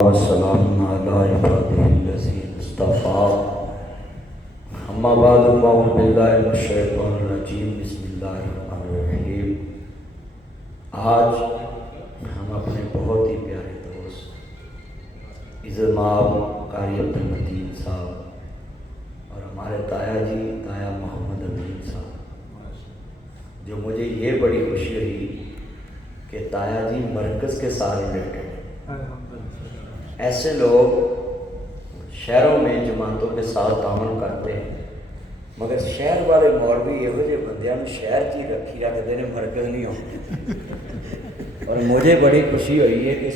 والسلام على عباده الذين اصطفى اما بعد فاعوذ بالله من الشیطان الرجیم بسم اللہ الرحمن الرحیم۔ آج ہم اپنے بہت ہی پیارے دوست عزماب قاری عبدالمتین صاحب اور ہمارے تایا جی تایا محمد امین صاحب، جو مجھے یہ بڑی خوشی ہوئی کہ تایا جی مرکز کے ساتھ ریلیٹڈ ہیں۔ ایسے لوگ شہروں میں جماعتوں کے ساتھ تعاون کرتے ہیں، مگر شہر والے مولوی یہ بندیاں شہر کی رکھی رکھتے ہیں، مرکز نہیں ہوتے۔ اور مجھے بڑی خوشی ہوئی ہے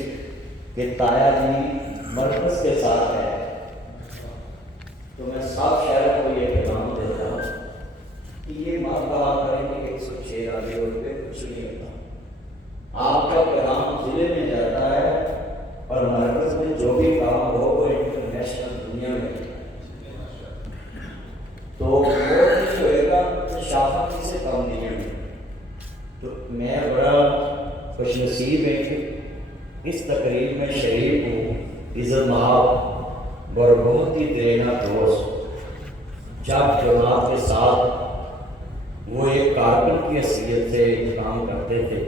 کہ تایا جی مرکز کے ساتھ ہے، تو میں سب شہروں کو یہ پیغام دیتا ہوں کہ یہ مت کہا کریں کہ 106 آگے اور پہ کچھ نہیں ہوتا۔ آپ کا پیغام ضلع میں جاتا ہے اور مرکز میں جو بھی کام ہو وہ انٹرنیشنل دنیا میں، تو وہ نہیں ہوئے گا تو شافقی سے کم نہیں ہوگی۔ تو میں بڑا خوش نصیب ہے کہ اس تقریب میں شریک ہوں، عزت مآب اور بہت ہی دینا دوست جب جماعت کے ساتھ وہ ایک کارکن کی حیثیت سے کام کرتے تھے،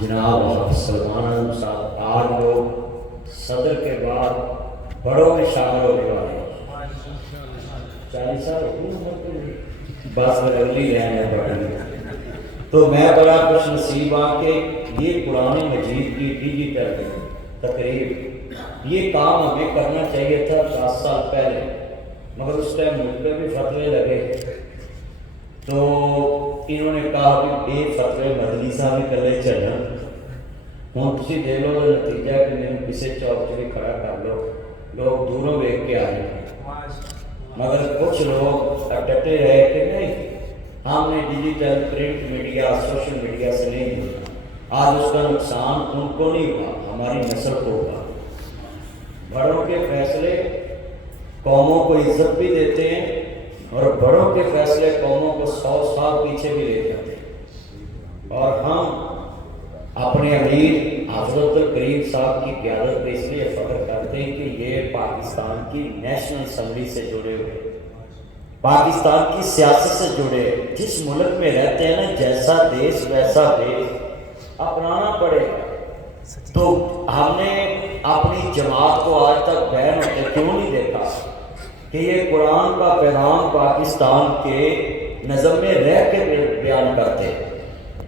جناب سلمان احمد صاحب آج لوگ صدر کے بعد بڑوں میں شامل ہونے والے ہیں۔ 40 سال بس اگلی رہنے پڑی۔ تو میں بڑا خوش نصیب ہوں کہ یہ قرآن مجید کی ڈیجیٹل تقریب، یہ کام ہمیں کرنا چاہیے تھا 10 سال پہلے، مگر اس ٹائم ملک میں بھی فتوے لگے، تو انہوں نے کہا کہ ایک فتوے مدنی صاحب ہی کلے چلنا۔ ہوں تھی دے لو تو نتیجہ کہ میں کسی چوک چڑی کھڑا کر لو، لوگ دوروں دیکھ کے آئے، مگر کچھ لوگ ڈٹے رہے کہ نہیں، ہم نے digital print media social media سے نہیں ہوتا۔ آج اس کا نقصان ان کو نہیں ہوا، ہماری نسل کو ہوا۔ بڑوں کے فیصلے قوموں کو عزت بھی دیتے ہیں اور بڑوں کے فیصلے قوموں کو 100 سال پیچھے بھی لے جاتے ہیں۔ اور ہم اپنے امیر حضرت الکریم صاحب کی قیادت پہ اس لیے فخر کرتے ہیں کہ یہ پاکستان کی نیشنل اسمبلی سے جڑے ہوئے، پاکستان کی سیاست سے جڑے، جس ملک میں رہتے ہیں نا، جیسا دیش ویسا دیش اپنانا پڑے۔ تو ہم نے اپنی جماعت کو آج تک بین ہوتے کیوں نہیں دیکھا کہ یہ قرآن کا پیغام پاکستان کے نظم میں رہ کے بیان کرتے ہیں،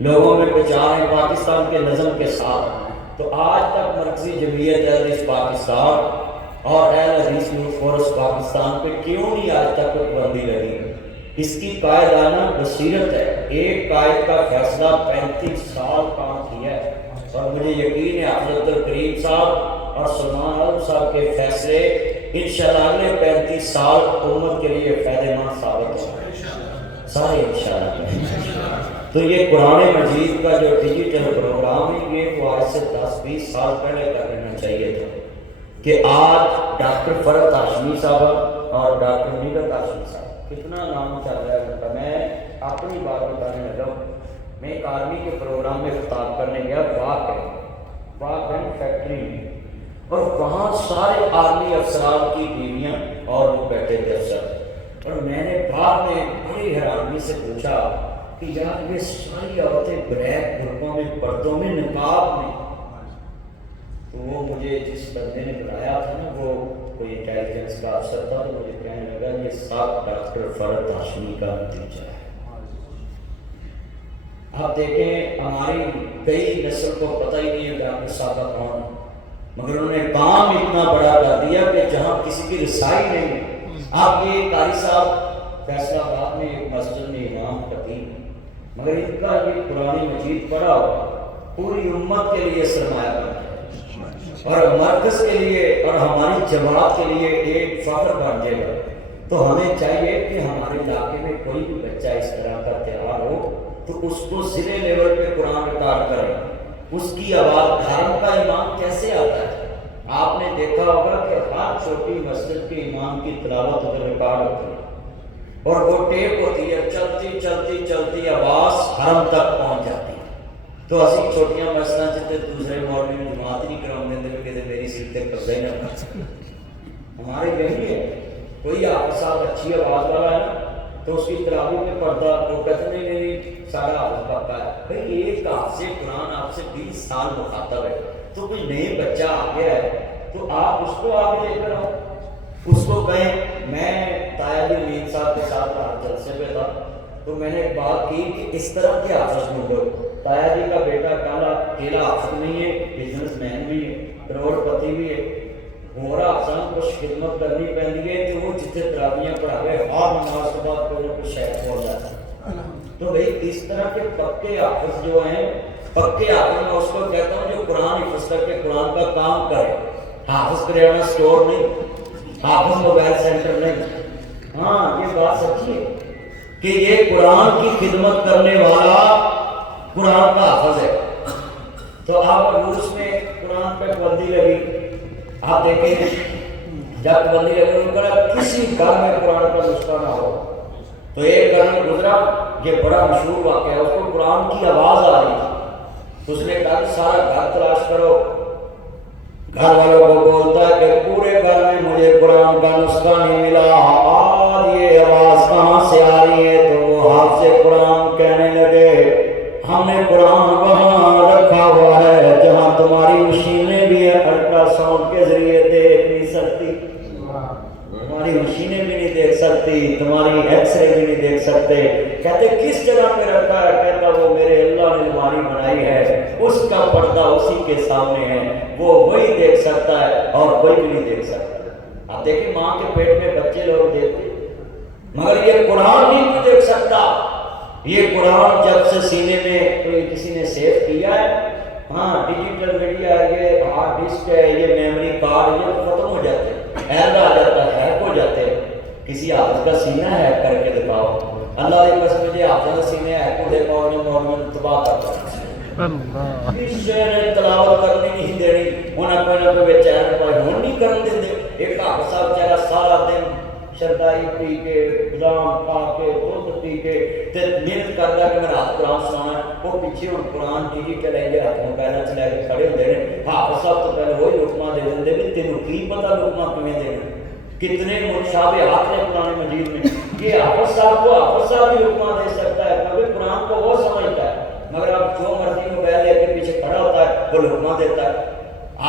لوگوں میں پہچان ہے پاکستان کے نظم کے ساتھ۔ تو آج تک مرکزی جمعیت اہل حدیث پاکستان اور اہل حدیث یوتھ فورس پاکستان پہ کیوں نہیں آج تک کوئی پابندی لگی؟ اس کی قائدانہ بصیرت ہے۔ ایک قائد کا فیصلہ 35 سال کام کیا ہے، اور مجھے یقین ہے حضرت الکریم صاحب اور سلمان احمد صاحب کے فیصلے انشاءاللہ اگلے 35 سال امت کے لیے فائدہ مند ثابت ہوں سارے انشاءاللہ۔ تو یہ قرآن مجید کا جو ڈیجیٹل پروگرام ہے، یہ تو آج سے 10-20 سال پہلے کر لینا چاہیے تھا کہ آج ڈاکٹر فرحت ہاشمی صاحب اور ڈاکٹر میرت ہاشمی صاحب، کتنا نام چل رہا ہے ان کا۔ میں اپنی بات بتانے لگا ہوں، میں ایک آرمی کے پروگرام میں خطاب کرنے گیا واک فیکٹری میں، اور وہاں سارے آرمی افسران کی بیویاں اور وہ بیٹھے تھے افسر، اور میں نے بعد میں بڑی حیرانی سے پوچھا کہ یار یہ ساری عورتیں بلیک برقعوں میں، پردوں میں، نقاب میں۔ تو وہ مجھے جس بندے نے بلایا تھا نا، وہ کوئی انٹیلیجنس کا افسر تھا، تو مجھے کہنے لگا یہ سب ڈاکٹر فرحت ہاشمی کا نتیجہ ہے۔ آپ دیکھیں ہماری کئی نسل کو پتہ ہی نہیں ہے ڈاکٹر صاحب کون، مگر انہوں نے کام اتنا بڑا کر دیا کہ جہاں کسی کی رسائی نہیں۔ آپ یہ قاری صاحب فیصلہ آباد میں ایک مسجد میں امام خطیب، مگر ان کا یہ قرآن مجید پڑھا ہوا پوری امت کے لیے سرمایہ بن جائے، اور مرکز کے لیے اور ہماری جماعت کے لیے ایک فخر بن جائے گا۔ تو ہمیں چاہیے کہ ہمارے علاقے میں کوئی بھی بچہ اس طرح کا تیار ہو تو اس کو ضلع لیول پہ قرآن ریکارڈ کرے، اس کی آواز۔ دھرم کا امام کیسے آتا ہے؟ آپ نے دیکھا ہوگا کہ ہر چھوٹی مسجد کے امام کی تلاوت ادھر ریکارڈ ہوتی ہے، اور وہ ٹیپ ہوتی ہے، چلتی چلتی چلتی آواز حرم تک پہنچ جاتی ہے۔ تو اسی چھوٹیاں مسجداں جتے دوسرے مولوی جماعت نہیں کراؤں دے کہ میری میری سیٹ پہ قبضہ ہی نہ کر. ہمارے یہی ہے, کوئی آپ صاحب اچھی آواز والا ہے نا تو اس کی تراویح میں پڑھتا, وہ کہتے نہیں سارا حافظ پڑھتا ہے. بھائی ایک حافظ قرآن آپ سے 20 سال مخاطب ہے, تو کوئی نئے بچہ آ گیا ہے تو آپ اس کو آگے لے کر آؤ, اس کو کہیں. میں تایا جی امین صاحب کے ساتھ رات جلسے پہ تھا تو میں نے ایک بات کی کہ اس طرح کے حافظ ڈھونڈو. تایا جی کا بیٹا کالا کیلا حافظ نہیں ہے, بزنس مین بھی ہے, کروڑ پتی بھی ہے, ہو رہا حافظان کچھ خدمت کرنی پہنی ہے تو وہ جتنے تراویحاں پڑھاوے ہر نماز کے بعد کوئی نہ کوئی شہر ہو جاتا ہے. تو بھائی اس طرح کے پکے حافظ جو ہیں, پکے حافظ میں اس کو کہتا ہوں جو قرآن حفظ کر کے قرآن کا کام کرے. حافظ کریانہ اسٹور نہیں, حافظ موبائل سینٹر نہیں. ہاں یہ بات سچی ہے کہ یہ قرآن کی خدمت کرنے والا قرآن کا حافظ ہے. تو آپ روس میں قرآن پہ پابندی لگی, آپ دیکھیں جب پابندی لگی انہوں نے کہا کسی گھر میں قرآن کا نسخہ نہ ہو. تو ایک گھر میں گزرا, یہ بڑا مشہور واقعہ ہے, اس کو قرآن کی آواز آ رہی تھی تو اس نے کہا سارا گھر تلاش کرو. گھر والوں کو بولتا ہے کہ پورے گھر میں مجھے قرآن کا نسخہ نہیں ملا, آج یہ آواز کہاں سے آ رہی ہے؟ تو وہ حافظ قرآن کہنے لگے ہم نے قرآن وہاں رکھا ہوا ہے جہاں تمہاری مشینیں بھی الٹرا ساؤنڈ کے ذریعے دیکھ نہیں سکتی, تمہاری مشینیں بھی نہیں دیکھ سکتی, تمہاری ایکس رے بھی نہیں دیکھ سکتے. کہتے کس جگہ پہ رکھا ہے؟ کہتا وہ میرے اللہ نے الماری بنائی ہے, اس کا پردہ اسی کے سامنے ہے, وہ وہی دیکھ سکتا ہے اور کوئی بھی نہیں دیکھ سکتا. آپ دیکھیں ماں کے پیٹ میں بچے لوگ دیکھتے مگر یہ قرآن نہیں کوئی دیکھ سکتا. یہ قرآن جب سے سینے میں کوئی کسی نے سیو کیا ہے, ہاں ڈیجیٹل میڈیا, یہ ہارڈ ڈسک ہے, یہ میموری کارڈ, یہ ختم ہو جاتے ہیں, ایرر آ جاتا ہے, ہیک ہو جاتے ہیں. کسی حافظ کا سینہ ہیک کر کے دکھاؤ, اللہ کی قسم مجھے حافظ کا سینہ ہیک کو دیکھاؤ نے مومن تباہ کر دیا. اس شہر نے تلاوت کرنی نہیں دینی, انہیں کوئی نہ کوئی بیچارہ کوئی ہون نہیں کرنے دے. ایک حافظ صاحب بیچارہ سارا دن شردائی پی کے, بادام کھا کے, دودھ پی کے محنت کرتا کہ میں رات قرآن سنانا ہے. وہ پیچھے ہوں قرآن ٹی وی چلیں گے, ہاتھوں پہلے چلے کے کھڑے ہوتے ہیں. حافظ صاحب تو پہلے وہی لقمہ دے دیں بھی تینوں کی پتہ لقمہ کیویں دینا, کتنے متشابہات ہیں قرآن مجید میں. یہ حافظ صاحب کو حافظ صاحب بھی لقمہ دے سکتا ہے کیونکہ قرآن کو وہ سمجھتا ہے, مگر اب جو مرضی موبائل لے کے پیچھے کھڑا ہوتا ہے وہ لقمہ دیتا ہے.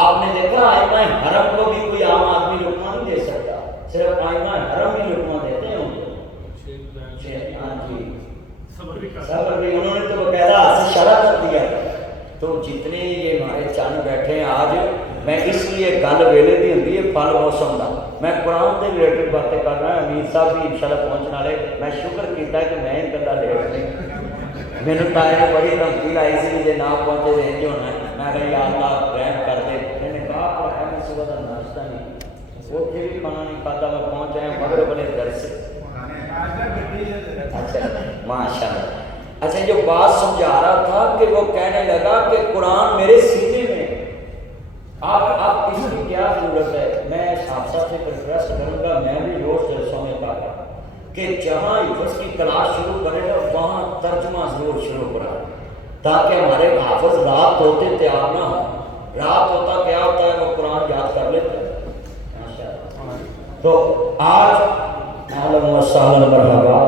آپ نے دیکھا ائمہ حرم کو بھی کوئی عام آدمی لقمہ نہیں دے سکتا, صرف ائمہ حرم ہی لقمہ دیتے ہیں. ہاں جی صبر بھی انہوں نے تو باقاعدہ سے شرح کر دیا. تو جتنے یہ ہمارے چند بیٹھے ہیں آج, میں اس لیے گل ویلے دی ہوندی ہے پھل موسم دا, میں قرآن کے ریلیٹڈ باتیں کر رہا ہوں. امیر صاحب بھی انشاءاللہ پہنچنے والے, میں شکر کیتا ہے کہ میں گلا لیٹ نہیں. میرے تائے نے بڑی دھمکی لائی سی کہ نہ پہنچے رینج ہونا ہے. میں کہا یا اللہ رحم کر دے. میں نے کہا پڑھایا میں صبح کا ناشتہ نہیں, اتنے بھی کھانا نہیں کھاتا, میں پہنچ آیا مغرب والے گھر سے. اچھا ماشاء اللہ. اچھا جو بات سمجھا رہا تھا کہ وہ کہنے لگا کہ قرآن میرے سینے میں, آپ اس کی کیا ضرورت ہے. میں حافظ سے ریکویسٹ کروں گا, میں بھی روز جلسوں میں کہا کہ جہاں حفظ کی کلاس شروع کرے گا وہاں ترجمہ ضرور شروع کرا, تاکہ ہمارے حافظ رات ہوتے تیار نہ ہو. رات ہوتا کیا ہوتا ہے وہ قرآن یاد کر لیتے ہیں. تو آج اہلا و سہلا مرحبا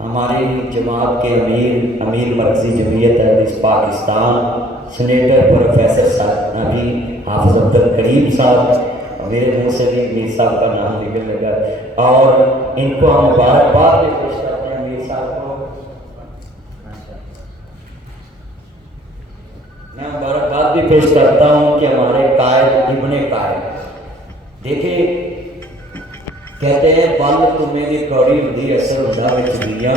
ہماری جماعت کے امیر مرکزی جمعیت حدیث پاکستان سینیٹر پروفیسر صاحب نبی حافظ عبد الکریم صاحب, میرے منہ سے بھی امیر صاحب کا نام نکل لگا, اور ان کو ہم مبارکباد بھی پیش کرتے ہیں. امیر صاحب کو میں مبارکباد بھی پیش کرتا ہوں کہ ہمارے قائد ابن قائد. دیکھیں کہتے ہیں بل تو میری کڑی ہوتی اثر ہوتا دیا,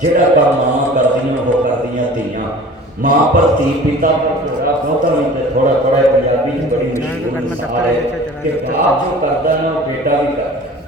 جہاں پر ماں کردیاں وہ کردیاں دھیاں. ماں پر تھی پتا پر تھوڑا بہت نہیں, تھوڑا تھوڑا پنجابی کی بڑی مشہور مثال ہے کہ باپ جو کرتا ہے نا وہ بیٹا بھی کرتا ہے.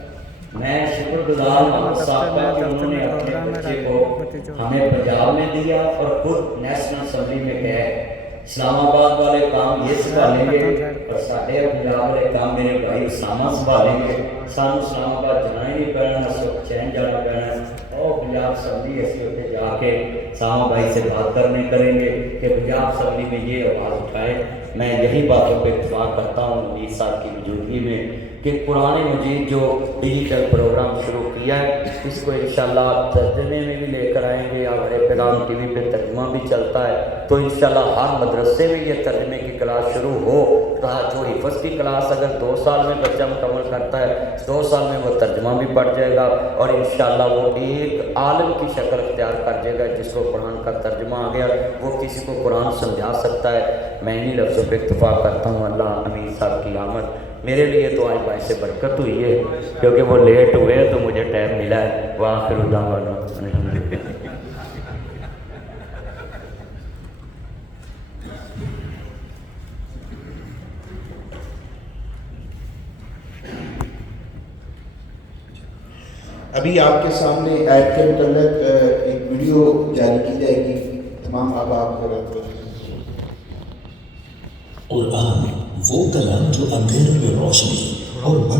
میں شکر گزار ہوں صاحب کا کہ انہوں نے اپنے بچے کو ہمیں پنجاب میں دیا اور خود نیشنل اسمبلی میں گئے. اسلام آباد والے کام یہ سنبھالیں گے اور ساڈے پنجاب والے کام میرے بھائی اسامہ سنبھالیں گے. سانو اسلام آباد جانا ہی نہیں پینا, نہ سکھ چین جانا پینا. اور پنجاب اسمبلی اس کے جا کے ساما بھائی سے بات کریں گے کہ پنجاب اسمبلی میں یہ آواز اٹھائے. میں یہی باتوں پہ اتفاق کرتا ہوں امیر صاحب کی موجودگی میں کہ قرآن مجید جو ڈیجیٹل پروگرام شروع کیا ہے اس کو انشاءاللہ ترجمے میں بھی لے کر آئیں گے. ہمارے پیغام ٹی وی پہ ترجمہ بھی چلتا ہے تو انشاءاللہ ہر مدرسے میں یہ ترجمے کی کلاس شروع ہو. جو حفظ کی کلاس اگر 2 سال میں بچہ مکمل کرتا ہے 2 سال میں وہ ترجمہ بھی پڑھ جائے گا اور انشاءاللہ وہ ایک عالم کی شکل اختیار کر جائے گا. جس کو قرآن کا ترجمہ آ گیا وہ کسی کو قرآن سمجھا سکتا ہے. میں انہی لفظوں پہ اتفاق کرتا ہوں. اللہ امیر صاحب کی آمد میرے لیے تو آج باعث برکت ہوئی ہے کیونکہ وہ لیٹ ہوئے ہیں تو مجھے ٹائم ملا ہے. وآخر دعوانا الحمدللہ. ابھی آپ کے سامنے ایپ کے متعلق ایک ویڈیو جاری کی جائے گی. تمام احباب کو قرآن وہ کلام جو اندھیروں میں روشنی اور